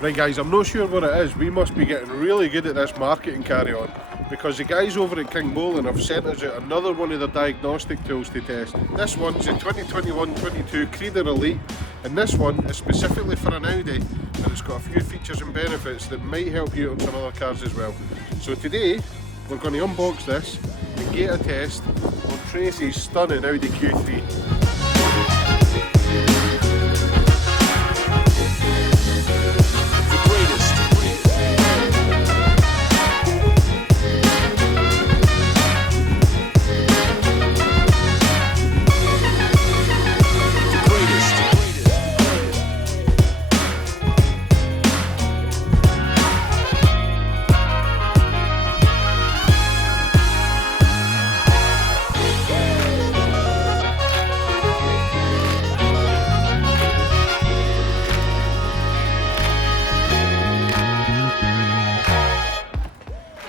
Right guys, I'm not sure what it is. We must be getting really good at this marketing carry on, because the guys over at KINGBOLEN have sent us out another one of their diagnostic tools to test. This one's the 2021-22 Creader Elite, and this one is specifically for an Audi, and it's got a few features and benefits that might help you on some other cars as well. So today we're going to unbox this and get a test on Tracy's stunning Audi Q3.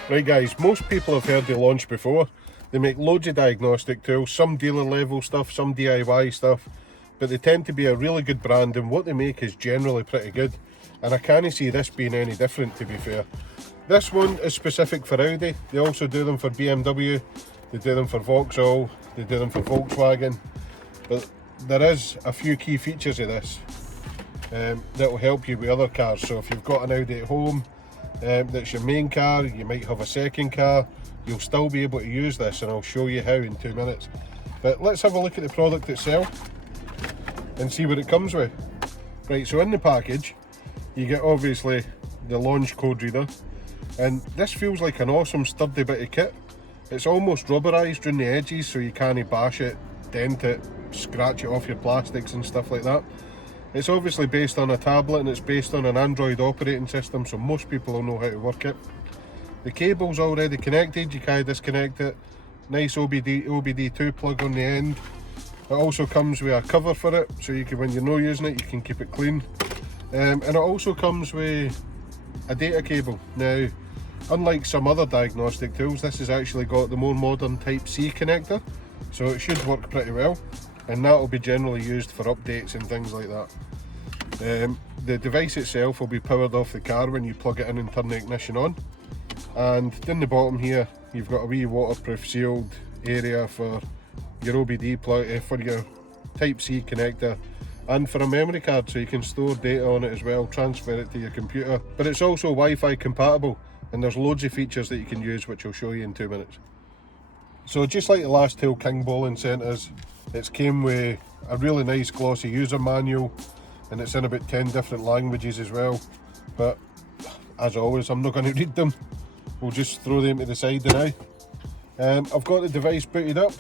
Right guys, most people have heard of Launch before. They make loads of diagnostic tools, some dealer level stuff, some DIY stuff, but they tend to be a really good brand, and what they make is generally pretty good, and I can't see this being any different, to be fair. This one is specific for Audi. They also do them for BMW, they do them for Vauxhall, they do them for Volkswagen, but there is a few key features of this that will help you with other cars. So if you've got an Audi at home, that's your main car, you might have a second car, you'll still be able to use this, and I'll show you how in 2 minutes. But let's have a look at the product itself and see what it comes with. Right, so in the package you get obviously the launch code reader, and this feels like an awesome sturdy bit of kit. It's almost rubberized around the edges so you can't bash it, dent it, scratch it off your plastics and stuff like that. It's obviously based on a tablet, and it's based on an Android operating system, so most people will know how to work it. The cable's already connected, you can't disconnect it. Nice OBD2 plug on the end. It also comes with a cover for it, so you can, when you're not using it, you can keep it clean. And it also comes with a data cable. Now, unlike some other diagnostic tools, this has actually got the more modern Type-C connector, so it should work pretty well, and that will be generally used for updates and things like that. The device itself will be powered off the car when you plug it in and turn the ignition on, and down the bottom here you've got a wee waterproof sealed area for your OBD plug, for your Type-C connector, and for a memory card, so you can store data on it as well, transfer it to your computer. But it's also Wi-Fi compatible, and there's loads of features that you can use, which I'll show you in 2 minutes. So just like the last tool KINGBOLEN sent us, it came with a really nice glossy user manual, and it's in about 10 different languages as well. But as always, I'm not going to read them. We'll just throw them to the side now. I've got the device booted up.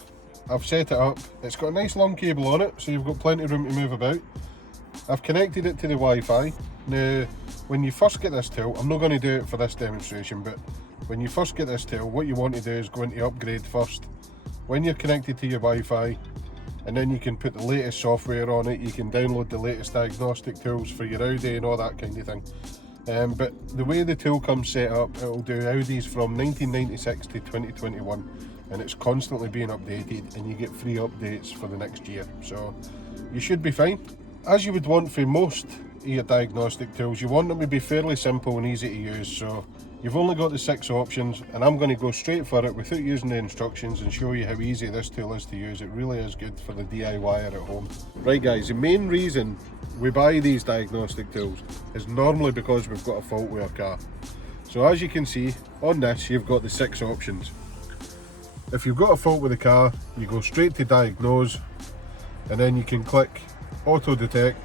I've set it up. It's got a nice long cable on it, so you've got plenty of room to move about. I've connected it to the Wi-Fi. Now, when you first get this tool, I'm not going to do it for this demonstration, but when you first get this tool, what you want to do is go into upgrade first. When you're connected to your Wi-Fi, and then you can put the latest software on it, you can download the latest diagnostic tools for your Audi and all that kind of thing. But the way the tool comes set up, it will do Audis from 1996 to 2021, and it's constantly being updated, and you get free updates for the next year, so you should be fine. As you would want for most of your diagnostic tools, you want them to be fairly simple and easy to use, so you've only got the 6 options, and I'm going to go straight for it without using the instructions and show you how easy this tool is to use. It really is good for the DIYer at home. Right guys, the main reason we buy these diagnostic tools is normally because we've got a fault with our car. So as you can see on this, you've got the 6 options. If you've got a fault with the car, you go straight to diagnose, and then you can click auto detect,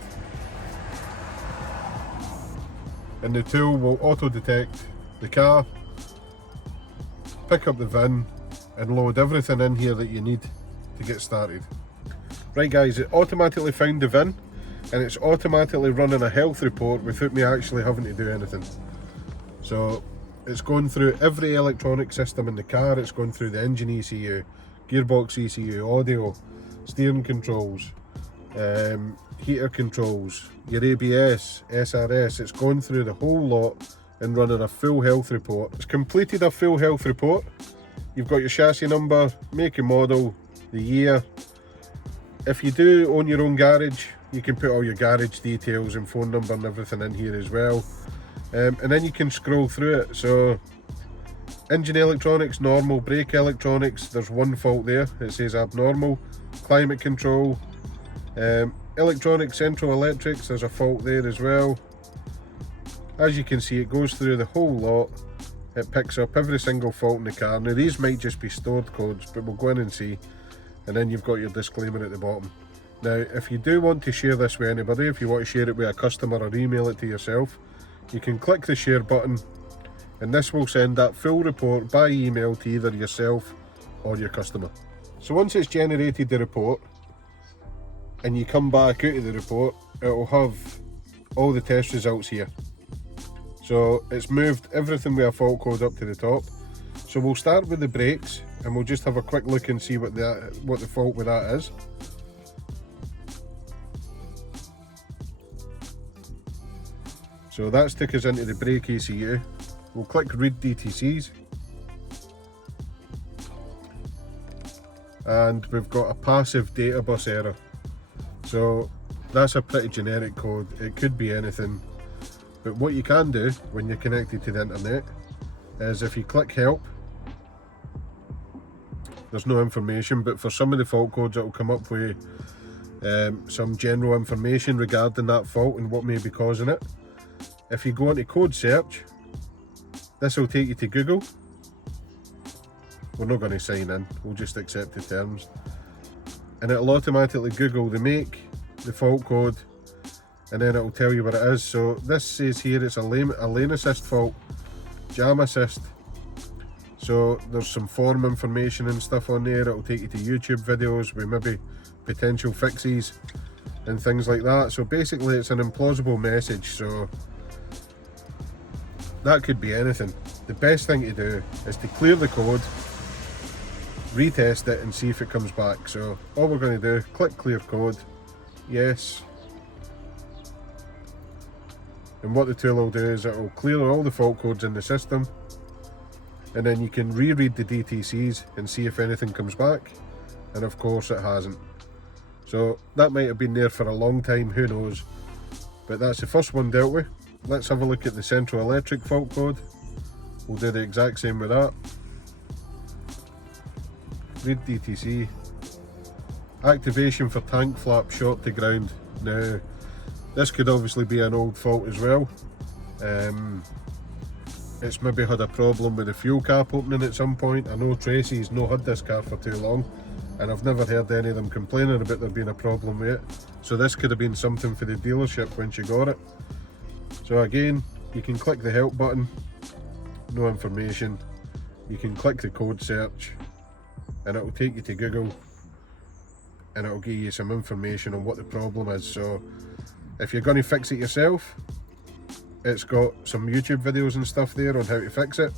and the tool will auto detect the car, pick up the VIN, and load everything in here that you need to get started. Right guys, it automatically found the VIN, and it's automatically running a health report without me actually having to do anything. So it's going through every electronic system in the car. It's going through the engine ECU, gearbox ECU, audio, steering controls, heater controls, your ABS, SRS. It's going through the whole lot and running a full health report. It's completed a full health report. You've got your chassis number, make and model, the year. If you do own your own garage, You can put all your garage details and phone number and everything in here as well. And then you can scroll through it. So engine electronics, normal. Brake electronics, there's one fault there, it says abnormal. Climate control, electronic central electrics, there's a fault there as well. As you can see, it goes through the whole lot. It picks up every single fault in the car. Now these might just be stored codes, but we'll go in and see. And then you've got your disclaimer at the bottom. Now if you do want to share this with anybody, if you want to share it with a customer or email it to yourself, you can click the share button, and this will send that full report by email to either yourself or your customer. So once it's generated the report and you come back out of the report, it will have all the test results here. So it's moved everything with a fault code up to the top. So we'll start with the brakes and we'll just have a quick look and see what the fault with that is. So that's took us into the brake ECU. We'll click read DTCs. And we've got a passive data bus error. So that's a pretty generic code. It could be anything. But what you can do when you're connected to the internet is if you click help, there's no information, but for some of the fault codes it will come up with some general information regarding that fault and what may be causing it. If you go into code search, this will take you to Google. We're not going to sign in, we'll just accept the terms. And it'll automatically Google the make, the fault code, and then it'll tell you what it is. So this says here it's a lane assist fault, jam assist. So there's some form information and stuff on there. It'll take you to YouTube videos with maybe potential fixes and things like that. So basically it's an implausible message, so that could be anything. The best thing to do is to clear the code, retest it and see if it comes back. So all we're going to do, click clear code, yes. And what the tool will do is it will clear all the fault codes in the system, and then you can reread the DTCs and see if anything comes back, and of course it hasn't. So that might have been there for a long time, who knows, but that's the first one dealt with. Let's have a look at the central electric fault code. We'll do the exact same with that. Read DTC. Activation for tank flap short to ground. Now this could obviously be an old fault as well. It's maybe had a problem with the fuel cap opening at some point. I know Tracy's not had this car for too long, and I've never heard any of them complaining about there being a problem with it. So this could have been something for the dealership when she got it. So again, you can click the help button, no information. You can click the code search and it will take you to Google and it will give you some information on what the problem is. So if you're going to fix it yourself, it's got some YouTube videos and stuff there on how to fix it.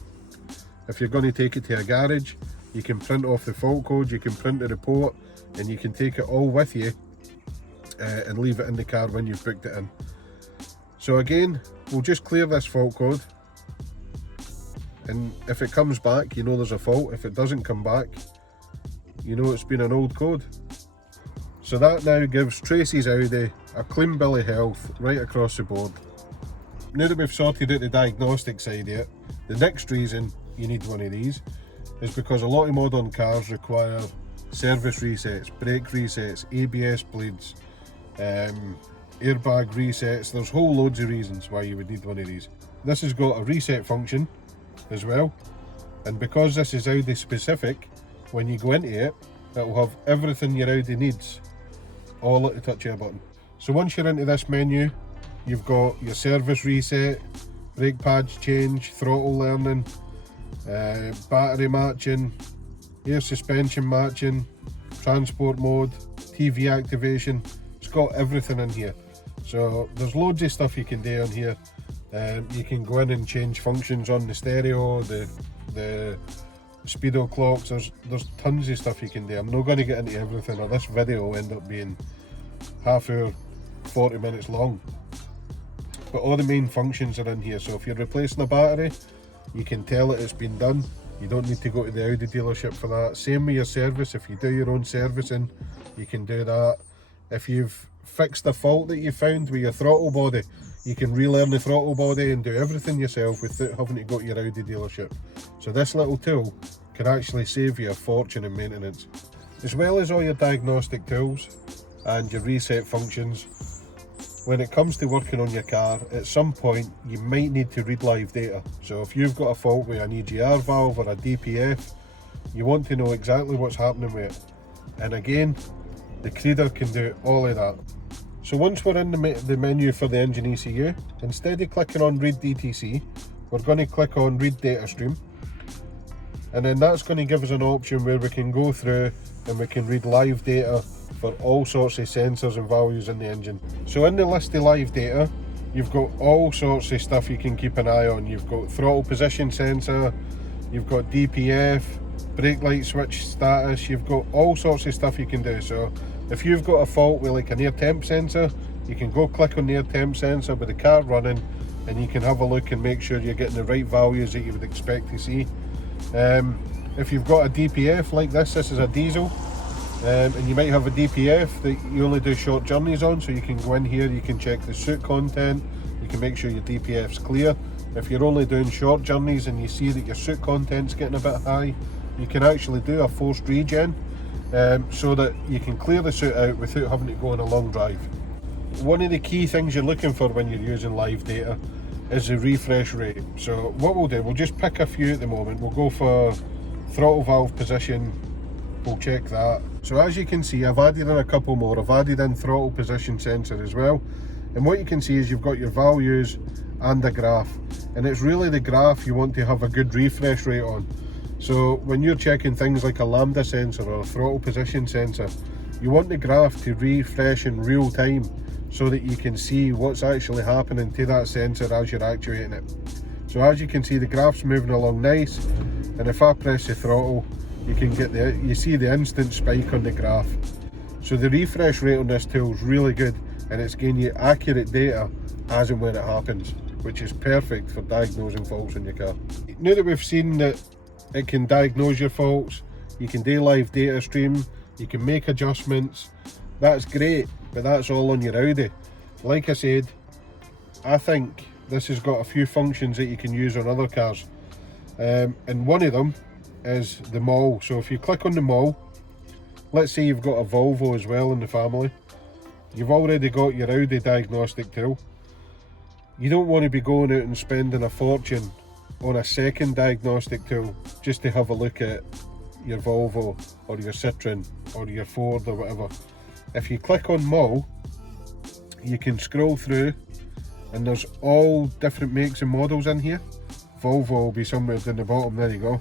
If you're going to take it to a garage, you can print off the fault code, you can print the report, and you can take it all with you and leave it in the car when you've booked it in. So again, we'll just clear this fault code, and if it comes back, you know there's a fault. If it doesn't come back, you know it's been an old code. So that now gives Tracy's Audi a clean bill of health right across the board. Now that we've sorted out the diagnostic side of it, the next reason you need one of these is because a lot of modern cars require service resets, brake resets, ABS bleeds, airbag resets. There's whole loads of reasons why you would need one of these. This has got a reset function as well, and because this is Audi specific, when you go into it, it will have everything your Audi needs all at the touch of a button. So once you're into this menu, you've got your service reset, brake pads change, throttle learning, battery matching, air suspension matching, transport mode, TV activation. It's got everything in here. So there's loads of stuff you can do on here. You can go in and change functions on the stereo, the speedo clocks. There's tons of stuff you can do. I'm not going to get into everything, or this video will end up being half hour, 40 minutes long. But all the main functions are in here. So if you're replacing a battery, you can tell it it's been done. You don't need to go to the Audi dealership for that. Same with your service. If you do your own servicing, you can do that. If you've fix the fault that you found with your throttle body. You can relearn the throttle body and do everything yourself without having to go to your Audi dealership. So this little tool can actually save you a fortune in maintenance. As well as all your diagnostic tools and your reset functions, when it comes to working on your car, at some point you might need to read live data. So if you've got a fault with an EGR valve or a DPF, you want to know exactly what's happening with it. And again, the Creader can do all of that. So once we're in the menu for the engine ECU, instead of clicking on Read DTC, we're going to click on Read Data Stream. And then that's going to give us an option where we can go through and we can read live data for all sorts of sensors and values in the engine. So in the list of live data, you've got all sorts of stuff you can keep an eye on. You've got throttle position sensor, you've got DPF, brake light switch status, you've got all sorts of stuff you can do. So if you've got a fault with like an air temp sensor, you can go click on the air temp sensor with the car running and you can have a look and make sure you're getting the right values that you would expect to see. If you've got a DPF like this is a diesel, and you might have a DPF that you only do short journeys on, so you can go in here, you can check the soot content, you can make sure your DPF's clear. If you're only doing short journeys and you see that your soot content's getting a bit high, you can actually do a forced regen, so that you can clear the soot out without having to go on a long drive. One of the key things you're looking for when you're using live data is the refresh rate. So what we'll do, we'll just pick a few at the moment. We'll go for throttle valve position, we'll check that. So as you can see, I've added in a couple more. I've added in throttle position sensor as well. And what you can see is you've got your values and a graph. And it's really the graph you want to have a good refresh rate on. So when you're checking things like a lambda sensor or a throttle position sensor, you want the graph to refresh in real time so that you can see what's actually happening to that sensor as you're actuating it. So as you can see, the graph's moving along nice, and if I press the throttle, you can get you see the instant spike on the graph. So the refresh rate on this tool is really good, and it's giving you accurate data as and when it happens, which is perfect for diagnosing faults in your car. Now that we've seen that it can diagnose your faults, you can do live data stream, you can make adjustments, that's great, but that's all on your Audi. Like I said, I think this has got a few functions that you can use on other cars, and one of them is the mall. So if you click on the mall, let's say you've got a Volvo as well in the family, you've already got your Audi diagnostic tool. You don't want to be going out and spending a fortune on a second diagnostic tool just to have a look at your Volvo or your Citroen or your Ford or whatever. If you click on mall, you can scroll through and there's all different makes and models in here. Volvo will be somewhere down the bottom, there you go.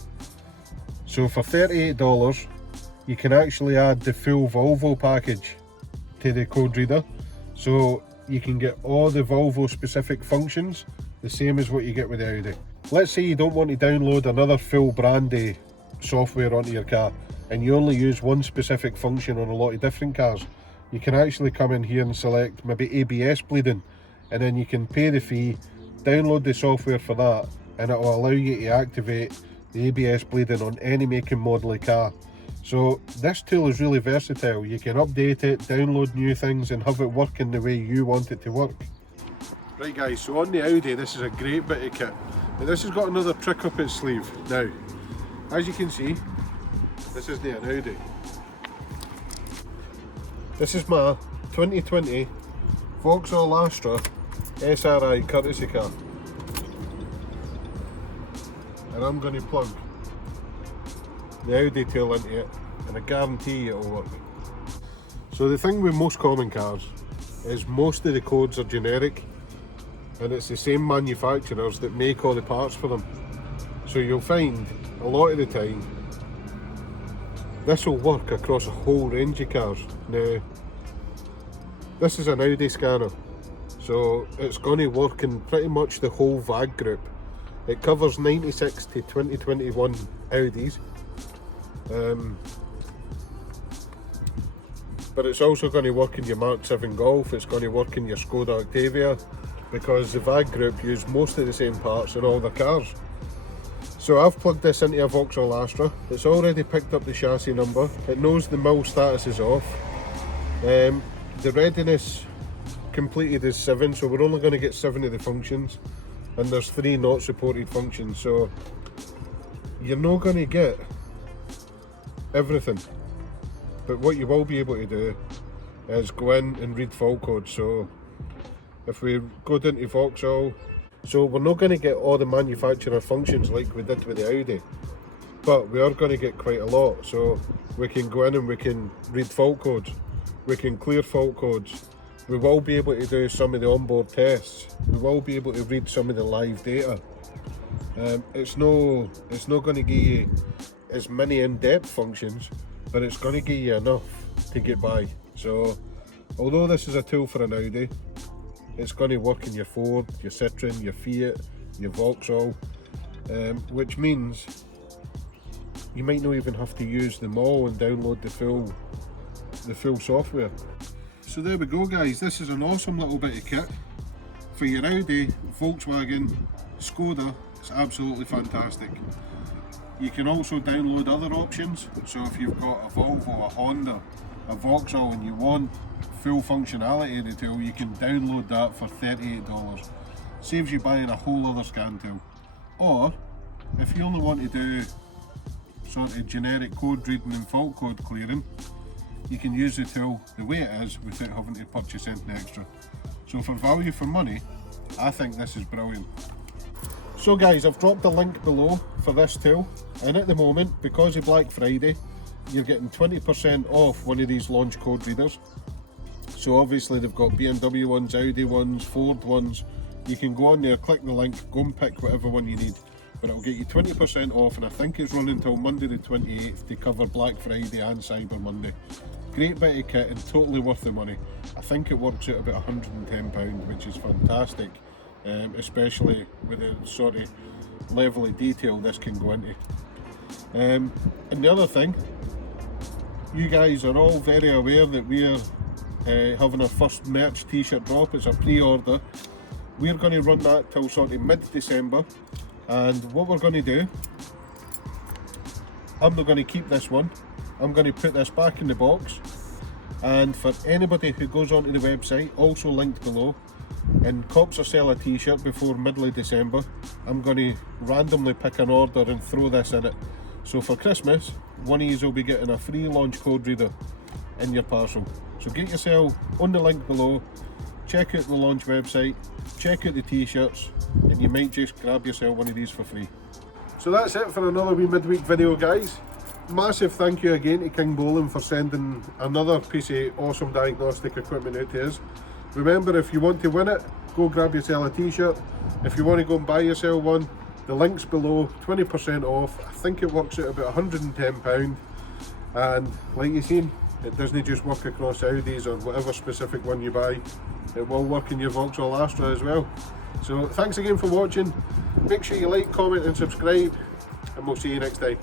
So for $38, you can actually add the full Volvo package to the code reader. So you can get all the Volvo specific functions, the same as what you get with the Audi. Let's say you don't want to download another full brandy software onto your car and you only use one specific function on a lot of different cars. You can actually come in here and select maybe ABS bleeding, and then you can pay the fee, download the software for that, and it will allow you to activate the ABS bleeding on any make and model of car. So this tool is really versatile. You can update it, download new things and have it working the way you want it to work. Right guys, so on the Audi this is a great bit of kit, but this has got another trick up its sleeve. Now, as you can see, this is the Audi. This is my 2020 Vauxhall Astra SRI courtesy car. And I'm going to plug the Audi tool into it, and I guarantee it'll work. So the thing with most common cars is most of the codes are generic, and it's the same manufacturers that make all the parts for them. So you'll find a lot of the time this will work across a whole range of cars. Now, this is an Audi scanner, so it's going to work in pretty much the whole VAG group. It covers 96 to 2021 Audis, but it's also going to work in your Mark 7 Golf, it's going to work in your Skoda Octavia, because the VAG group use most of the same parts in all their cars. So I've plugged this into a Vauxhall Astra. It's already picked up the chassis number, it knows the mil status is off. The readiness completed is 7, so we're only going to get 7 of the functions, and there's 3 not supported functions, so you're not going to get everything. But what you will be able to do is go in and read fault codes. So if we go down to Vauxhall, so we're not going to get all the manufacturer functions like we did with the Audi, but we are going to get quite a lot. So we can go in and we can read fault codes, we can clear fault codes, we will be able to do some of the onboard tests, we will be able to read some of the live data. It's not going to give you as many in-depth functions, but it's going to give you enough to get by. So although this is a tool for an Audi, it's going to work in your Ford, your Citroen, your Fiat, your Vauxhall, which means you might not even have to use them all and download the full software. So there we go guys, this is an awesome little bit of kit for your Audi, Volkswagen, Skoda. It's absolutely fantastic. You can also download other options, so if you've got a Volvo, a Honda, a Vauxhall and you want full functionality of the tool, you can download that for $38. Saves you buying a whole other scan tool. Or if you only want to do sort of generic code reading and fault code clearing, you can use the tool the way it is without having to purchase anything extra. So for value for money, I think this is brilliant. So guys, I've dropped a link below for this tool, and at the moment, because of Black Friday, you're getting 20% off one of these launch code readers. So obviously they've got BMW ones, Audi ones, Ford ones. You can go on there, click the link, go and pick whatever one you need. But it'll get you 20% off, and I think it's running until Monday the 28th to cover Black Friday and Cyber Monday. Great bit of kit and totally worth the money. I think it works out about £110, which is fantastic. Especially with the sort of level of detail this can go into. And the other thing, you guys are all very aware that we're having our first merch t-shirt drop. It's a pre-order. We're going to run that till sort of mid-December, and what we're going to do, I'm not going to keep this one, I'm going to put this back in the box, and for anybody who goes onto the website, also linked below, and cops or sell a t-shirt before middle of December, I'm going to randomly pick an order and throw this in it. So for Christmas, one of you will be getting a free launch code reader in your parcel. So get yourself on the link below, check out the launch website, check out the t-shirts, and you might just grab yourself one of these for free. So that's it for another wee midweek video guys. Massive thank you again to KINGBOLEN for sending another piece of awesome diagnostic equipment out to us. Remember, if you want to win it, go grab yourself a t-shirt. If you want to go and buy yourself one, the link's below, 20% off. I think it works out about £110. And like you've seen, it doesn't just work across Audis or whatever specific one you buy. It will work in your Vauxhall Astra as well. So thanks again for watching. Make sure you like, comment and subscribe, and we'll see you next time.